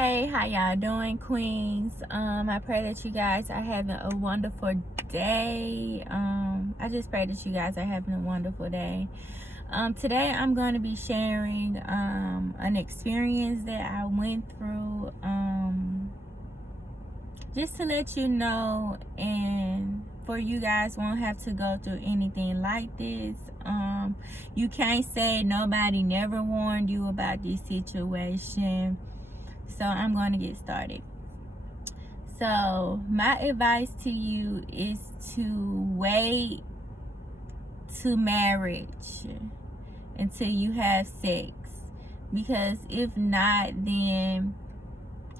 Hey, how y'all doing, queens? I pray that you guys are having a wonderful day. I just pray that you guys are having a wonderful day. Today I'm going to be sharing an experience that I went through, just to let you know, and for you guys won't have to go through anything like this. You can't say nobody never warned you about this situation. So I'm going to get started. So my advice to you is to wait to marriage until you have sex, because if not, then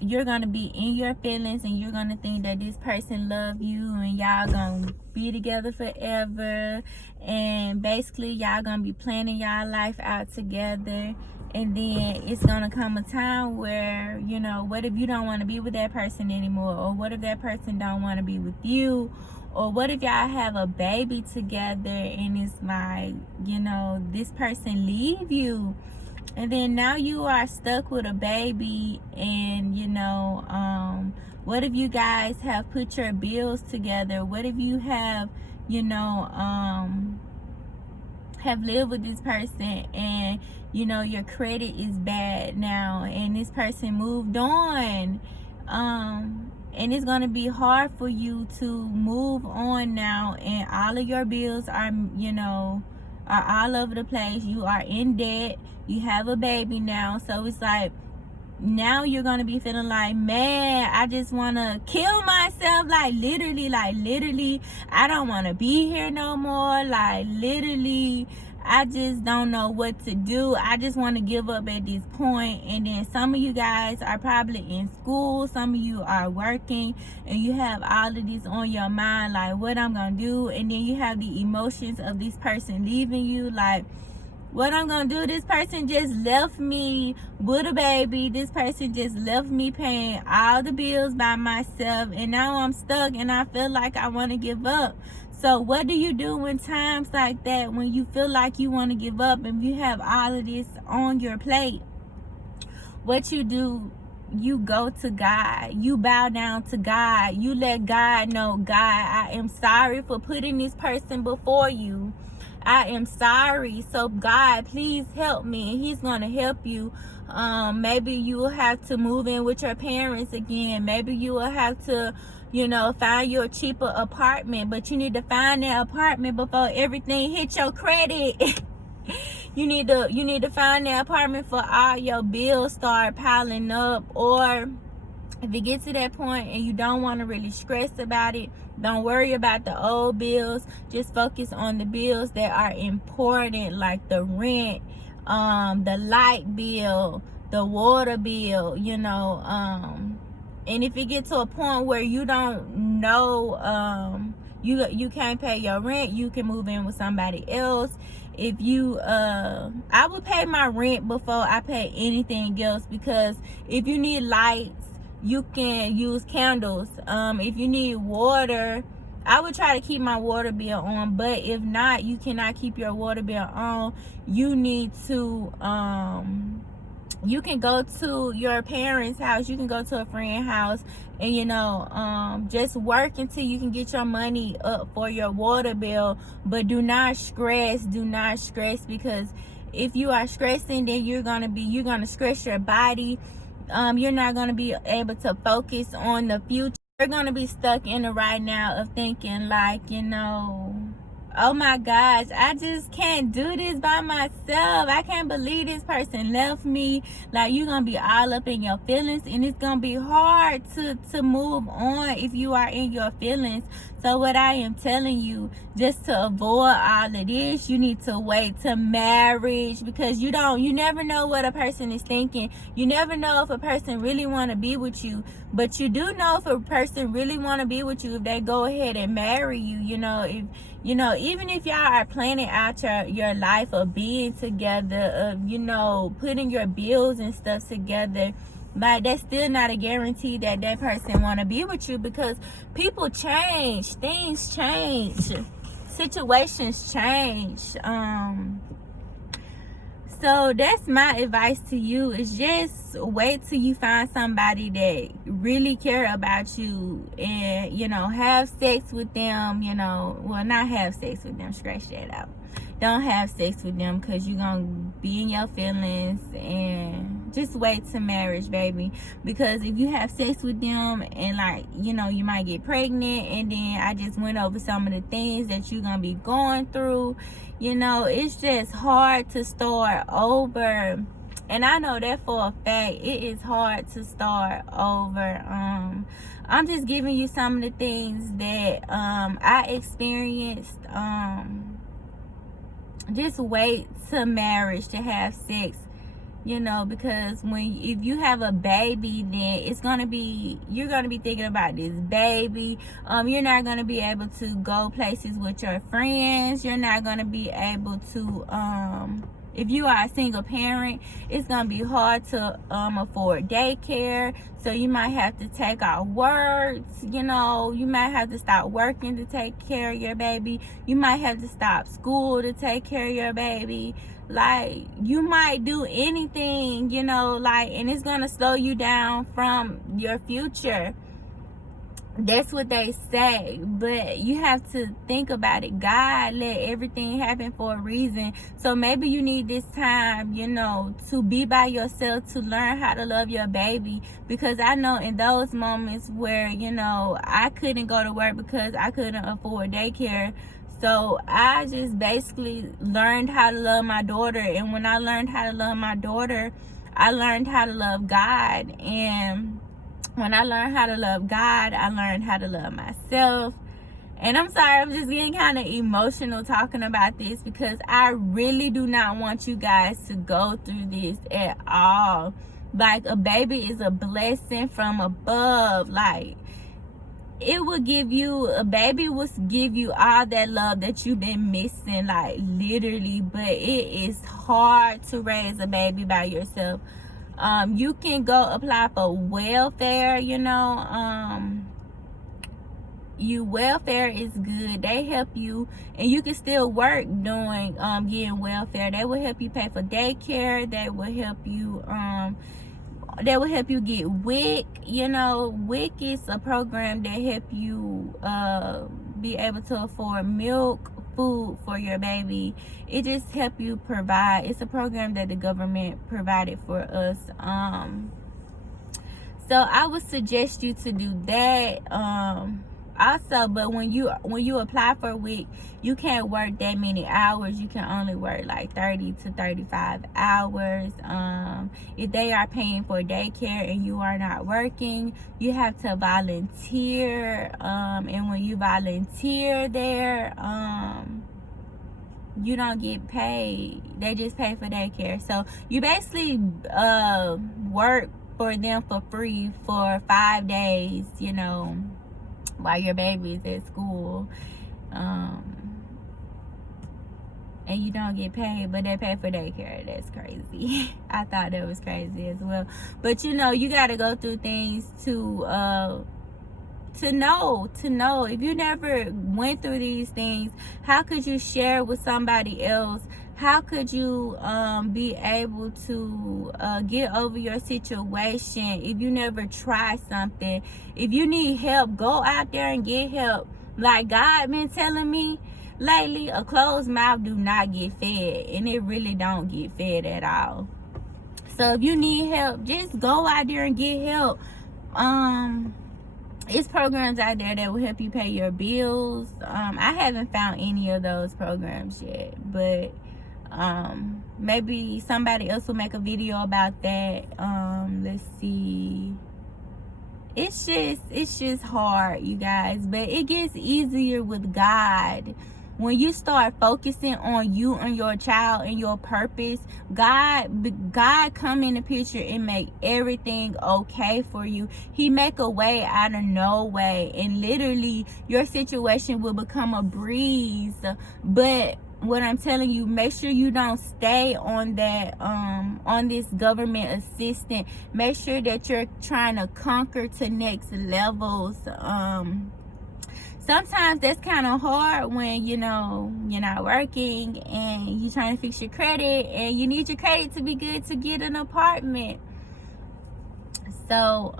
you're going to be in your feelings and you're going to think that this person love you and y'all going to be together forever, and basically y'all going to be planning y'all life out together. And then it's going to come a time where, you know, what if you don't want to be with that person anymore? Or what if that person don't want to be with you? Or what if y'all have a baby together and it's like, you know, this person leave you? And then now you are stuck with a baby. And, you know, what if you guys have put your bills together? What if you have, you know, have lived with this person and, you know, your credit is bad now and this person moved on, and it's going to be hard for you to move on now, and all of your bills are, you know, are all over the place. You are in debt, you have a baby now, so it's like now you're gonna be feeling like, man, I just want to kill myself. Like literally, I don't want to be here no more. Like literally, I just don't know what to do. I just want to give up at this point. And then some of you guys are probably in school, some of you are working, and you have all of this on your mind, like what I'm gonna do. And then you have the emotions of this person leaving you, like what I'm gonna do. This person just left me with a baby. This person just left me paying all the bills by myself, and now I'm stuck and I feel like I want to give up. So what do you do when times like that, when you feel like you want to give up and you have all of this on your plate? What you do, you go to God, you bow down to God, you let God know, God, I am sorry for putting this person before you. I am sorry. So God, please help me. And he's going to help you. Maybe you will have to move in with your parents again. Maybe you will have to, you know, find you a cheaper apartment, but you need to find that apartment before everything hits your credit. You need to find that apartment for all your bills start piling up. Or if it gets to that point and you don't want to really stress about it, don't worry about the old bills. Just focus on the bills that are important, like the rent, the light bill, the water bill, you know. And if it gets to a point where you don't know, you can't pay your rent, you can move in with somebody else. If you I would pay my rent before I pay anything else, because if you need lights, you can use candles. If you need water, I would try to keep my water bill on. But if not, you cannot keep your water bill on. You need to, you can go to your parents' house. You can go to a friend's house and, you know, just work until you can get your money up for your water bill. But do not stress. Do not stress, because if you are stressing, then you're going to stress your body. You're not going to be able to focus on the future. You're going to be stuck in the right now of thinking like, you know, oh my gosh, I just can't do this by myself. I can't believe this person left me. Like, you're going to be all up in your feelings, and it's going to be hard to move on if you are in your feelings. So what I am telling you, just to avoid all of this, you need to wait to marriage, because you never know what a person is thinking. You never know if a person really want to be with you. But you do know if a person really want to be with you if they go ahead and marry you. You know, if, you know, even if y'all are planning out your life of being together, of, you know, putting your bills and stuff together, like, that's still not a guarantee that that person want to be with you, because people change, things change, situations change. So that's my advice to you, is just wait till you find somebody that really care about you, and, you know, have sex with them, you know, well, not have sex with them, scratch that out. Don't have sex with them, because you're going to be in your feelings, and just wait till marriage, baby. Because if you have sex with them and, like, you know, you might get pregnant, and then I just went over some of the things that you're going to be going through. You know, it's just hard to start over. And I know that for a fact. It is hard to start over. I'm just giving you some of the things that I experienced. Just wait till marriage to have sex, you know, because if you have a baby, then you're gonna be thinking about this baby. You're not gonna be able to go places with your friends. You're not gonna be able to if you are a single parent, it's gonna be hard to afford daycare. So you might have to take out works, you know, you might have to stop working to take care of your baby. You might have to stop school to take care of your baby. Like, you might do anything, you know, like, and it's gonna slow you down from your future. That's what they say, but you have to think about it. God let everything happen for a reason. So maybe you need this time, you know, to be by yourself, to learn how to love your baby. Because I know in those moments where, you know, I couldn't go to work because I couldn't afford daycare, so I just basically learned how to love my daughter. And when I learned how to love my daughter, I learned how to love God. And when I learned how to love God, I learned how to love myself. And I'm sorry, I'm just getting kind of emotional talking about this, because I really do not want you guys to go through this at all. Like, a baby is a blessing from above. Like, a baby will give you all that love that you've been missing, like, literally. But it is hard to raise a baby by yourself. You can go apply for welfare, you know. Welfare is good. They help you, and you can still work doing getting welfare. They will help you pay for daycare. They will help you get WIC. You know, WIC is a program that help you be able to afford milk, food for your baby. It just help you provide. It's a program that the government provided for us. So I would suggest you to do that. Also, but when you apply for WIC, you can't work that many hours. You can only work like 30 to 35 hours. If they are paying for daycare and you are not working, you have to volunteer. And when you volunteer there, you don't get paid. They just pay for daycare. So you basically work for them for free for 5 days, you know, while your baby is at school. And you don't get paid, but they pay for daycare. That's crazy. I thought that was crazy as well. But, you know, you got to go through things to know. If you never went through these things, how could you share with somebody else? How could you be able to get over your situation if you never try something? If you need help, go out there and get help. Like God been telling me lately, a closed mouth do not get fed, and it really don't get fed at all. So if you need help, just go out there and get help. It's programs out there that will help you pay your bills. I haven't found any of those programs yet, but maybe somebody else will make a video about that. Let's see. It's just hard, you guys, but it gets easier with God. When you start focusing on you and your child and your purpose, God come in the picture and make everything okay for you. He make a way out of no way, and literally your situation will become a breeze. But what I'm telling you, make sure you don't stay on that on this government assistance. Make sure that you're trying to conquer to next levels. sometimes that's kind of hard when, you know, you're not working and you're trying to fix your credit and you need your credit to be good to get an apartment. So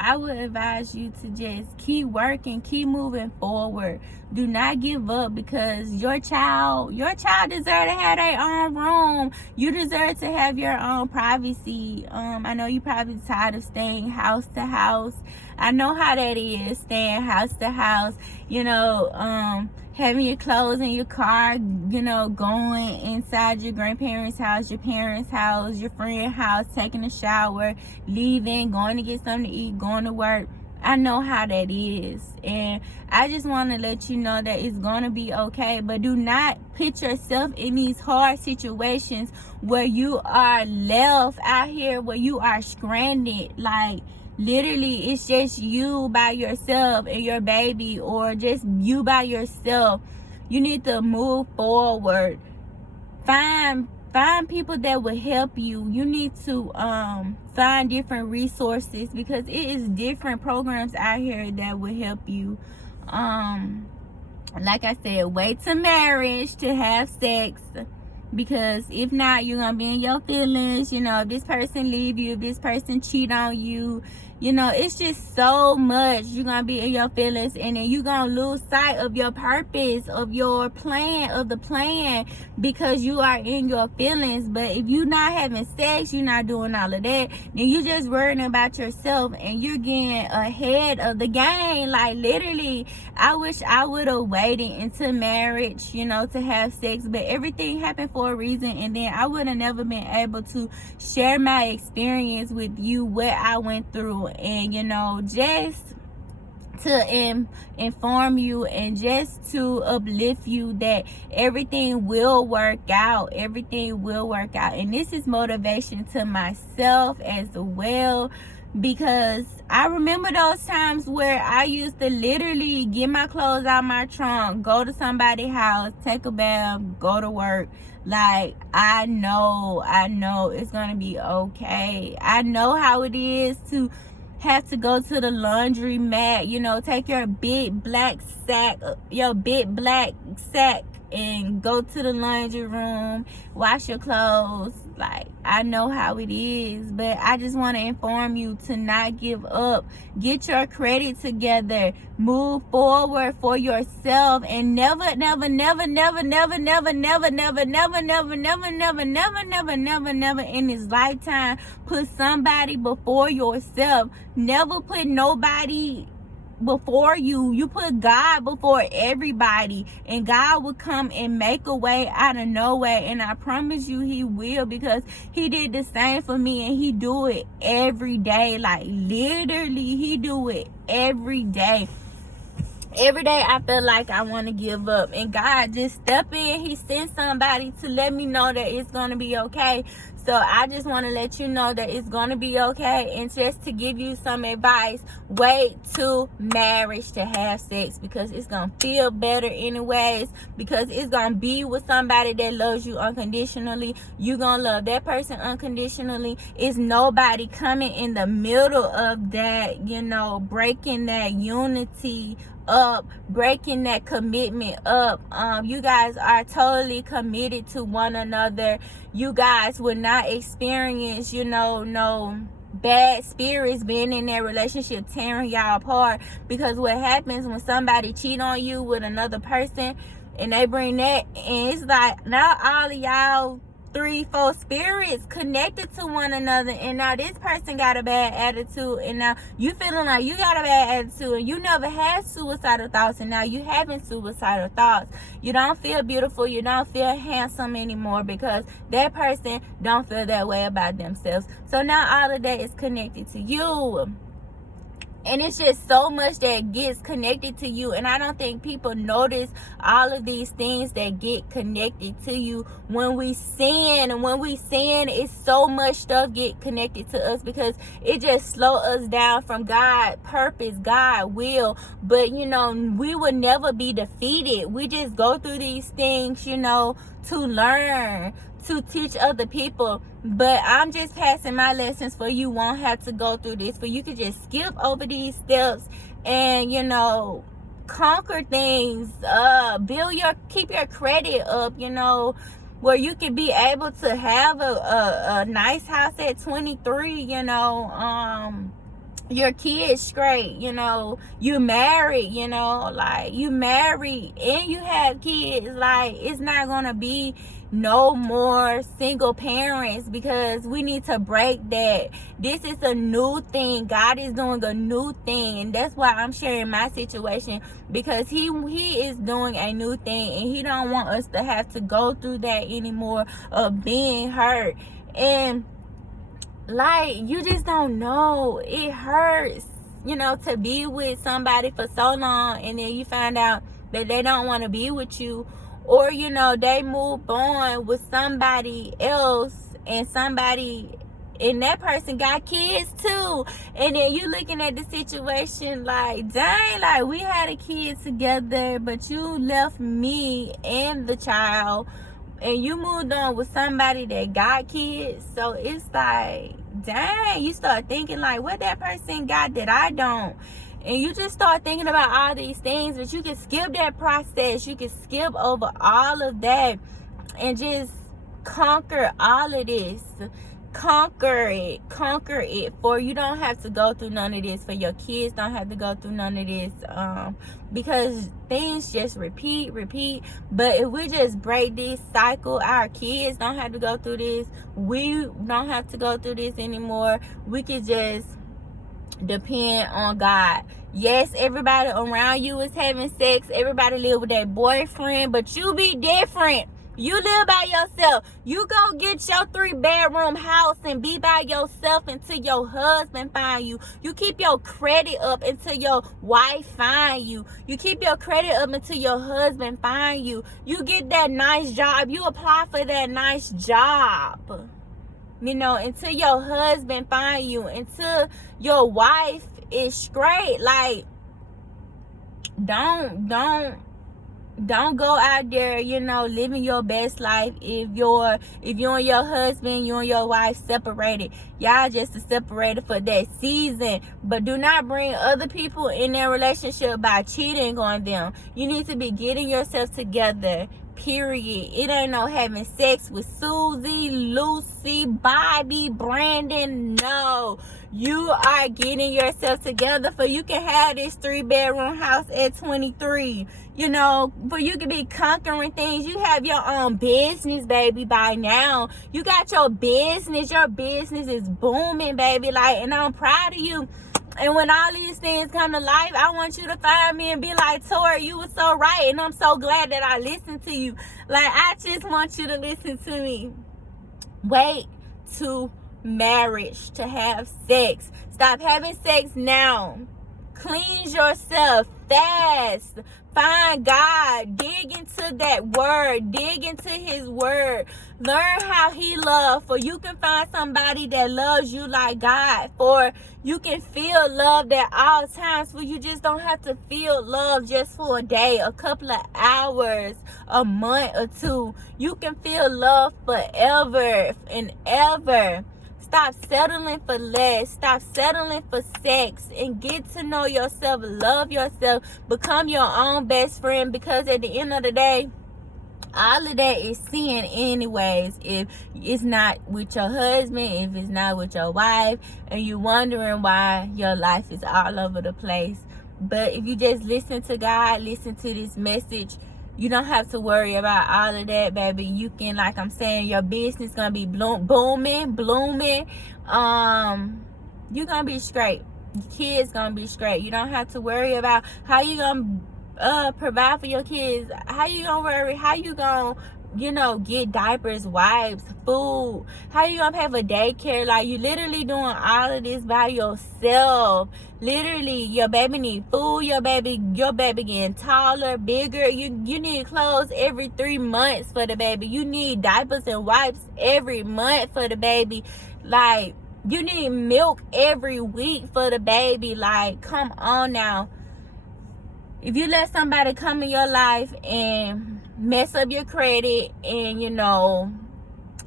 I would advise you to just keep working, keep moving forward. Do not give up, because your child deserves to have their own room. You deserve to have your own privacy. I know you probably tired of staying house to house. I know how that is, staying house to house, you know, having your clothes in your car, you know, going inside your grandparents' house, your parents' house, your friend's house, taking a shower, leaving, going to get something to eat, going to work. I know how that is. And I just want to let you know that it's going to be okay. But do not put yourself in these hard situations where you are left out here, where you are stranded. Like, literally, it's just you by yourself and your baby, or just you by yourself. You need to move forward. Find people that will help you. You need to find different resources, because it is different programs out here that will help you. Like I said, wait to marriage to have sex, because if not, you're gonna be in your feelings. You know, if this person leave you, if this person cheat on you, you know, it's just so much. You're gonna be in your feelings, and then you're gonna lose sight of your purpose, of your plan, of the plan, because you are in your feelings. But if you're not having sex, you're not doing all of that, then you're just worrying about yourself, and you're getting ahead of the game. Like, literally, I wish I would have waited until marriage, you know, to have sex, but everything happened for a reason, and then I would have never been able to share my experience with you, what I went through, and, you know, just to inform you and just to uplift you that everything will work out. Everything will work out. And this is motivation to myself as well, because I remember those times where I used to literally get my clothes out my trunk, go to somebody's house, take a bath, go to work. Like, I know it's gonna be okay. I know how it is to have to go to the laundry mat, you know, take your big black sack and go to the laundry room, wash your clothes. Like, I know how it is, but I just want to inform you to not give up. Get your credit together. Move forward for yourself, and never in this lifetime put somebody before yourself. Never put nobody before you. You put God before everybody, and God will come and make a way out of no way. And I promise you, he will, because he did the same for me, and he do it every day. Like, literally, he do it every day. Every day I feel like I want to give up, and God just step in. He sent somebody to let me know that it's going to be okay. So I just want to let you know that it's going to be okay. And just to give you some advice, wait to marriage to have sex, because it's going to feel better anyways, because it's going to be with somebody that loves you unconditionally. You're going to love that person unconditionally. It's nobody coming in the middle of that, you know, breaking that unity up, breaking that commitment up. You guys are totally committed to one another. You guys will not experience, you know, no bad spirits being in that relationship tearing y'all apart. Because what happens when somebody cheat on you with another person, and they bring that, and it's like, now all of y'all 3-4 spirits connected to one another, and now this person got a bad attitude, and now you feeling like you got a bad attitude, and you never had suicidal thoughts, and now you having suicidal thoughts. You don't feel beautiful, you don't feel handsome anymore, because that person don't feel that way about themselves. So now all of that is connected to you. And it's just so much that gets connected to you. And I don't think people notice all of these things that get connected to you when we sin. And when we sin, it's so much stuff get connected to us, because it just slow us down from God purpose, God will. But, you know, we will never be defeated. We just go through these things, you know, to learn, to teach other people. But I'm just passing my lessons for you won't have to go through this, for you could just skip over these steps and, you know, conquer things, keep your credit up, you know, where you can be able to have a nice house at 23, you know, your kids straight, you know, you married, you know, like you married and you have kids. Like, it's not gonna be no more single parents, because we need to break that. This is a new thing. God is doing a new thing, and that's why I'm sharing my situation, because he is doing a new thing, and he don't want us to have to go through that anymore of being hurt. And like, you just don't know. It hurts, you know, to be with somebody for so long and then you find out that they don't want to be with you, or, you know, they move on with somebody else, and that person got kids too, and then you looking at the situation like, dang, like, we had a kid together, but you left me and the child and you moved on with somebody that got kids. So it's like, dang, you start thinking like, what that person got that I don't. And you just start thinking about all these things, but you can skip that process. You can skip over all of that and just conquer all of this. Conquer it, for you don't have to go through none of this, for your kids don't have to go through none of this, because things just repeat. But if we just break this cycle, our kids don't have to go through this, we don't have to go through this anymore. We could just depend on God. Yes, everybody around you is having sex, everybody live with their boyfriend, but you be different. You live by yourself. You go get your 3-bedroom house and be by yourself until your husband find you. You keep your credit up until your wife find you. You keep your credit up until your husband find you. You get that nice job. You apply for that nice job, you know, until your husband find you, until your wife is straight. Like, don't go out there, you know, living your best life if you and your husband, you and your wife separated. Y'all just separated for that season. But do not bring other people in their relationship by cheating on them. You need to be getting yourself together, period. It ain't no having sex with Susie, Lucy, Bobby, Brandon. No. You are getting yourself together for you can have this 3-bedroom house at 23. You know, for you can be conquering things. You have your own business, baby, by now. You got your business. Your business is booming, baby. Like, and I'm proud of you. And when all these things come to life, I want you to find me and be like, Tori, you were so right. And I'm so glad that I listened to you. Like, I just want you to listen to me. Wait to marriage to have sex. Stop having sex now. Cleanse yourself fast. Find God. Dig into that word. Dig into his word. Learn how he loves. For you can find somebody that loves you like God. For you can feel loved at all times. For you just don't have to feel love just for a day, a couple of hours, a month or two. You can feel love forever and ever. Stop settling for less. Stop settling for sex and get to know yourself. Love yourself. Become your own best friend, because at the end of the day, all of that is sin anyways. If it's not with your husband, if it's not with your wife, and you're wondering why your life is all over the place. But if you just listen to God, listen to this message, you don't have to worry about all of that, baby. You can, like I'm saying, your business gonna be blooming. You're gonna be straight. Your kids gonna be straight. You don't have to worry about how you gonna provide for your kids. How you gonna you know, get diapers, wipes, food. How you gonna pay for daycare? Like, you literally doing all of this by yourself. Literally, your baby need food. Your baby getting taller, bigger. You need clothes every 3 months for the baby. You need diapers and wipes every month for the baby. Like, you need milk every week for the baby. Like, come on now. If you let somebody come in your life and mess up your credit and, you know,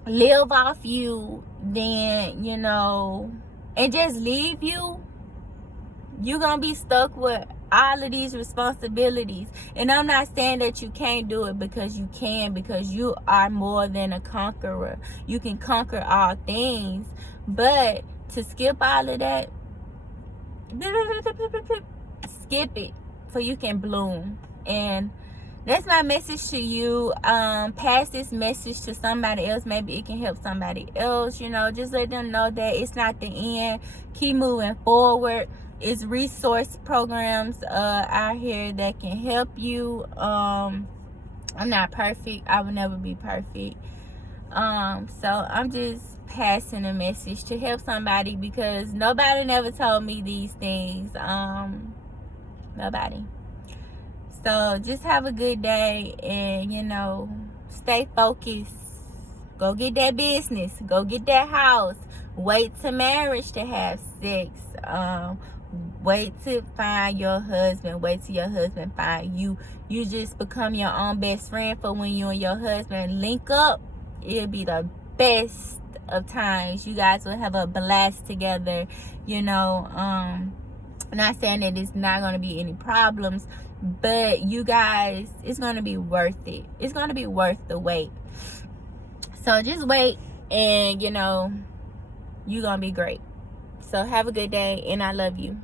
live off you, then, you know, and just leave you, you're gonna be stuck with all of these responsibilities. And I'm not saying that you can't do it, because you can, because you are more than a conqueror. You can conquer all things. But to skip all of that, skip it so you can bloom. And that's my message to you. Pass this message to somebody else. Maybe it can help somebody else. You know, just let them know that it's not the end. Keep moving forward. It's resource programs out here that can help you. I'm not perfect. I will never be perfect. So I'm just passing a message to help somebody, because nobody never told me these things. Nobody. So just have a good day, and, you know, stay focused. Go get that business. Go get that house. Wait till marriage to have sex. Wait to find your husband. Wait till your husband find you. You just become your own best friend for when you and your husband link up. It'll be the best of times. You guys will have a blast together. You know, not saying that it's not going to be any problems, but you guys, it's going to be worth it. It's going to be worth the wait. So just wait, and, you know, you're going to be great. So have a good day, and I love you.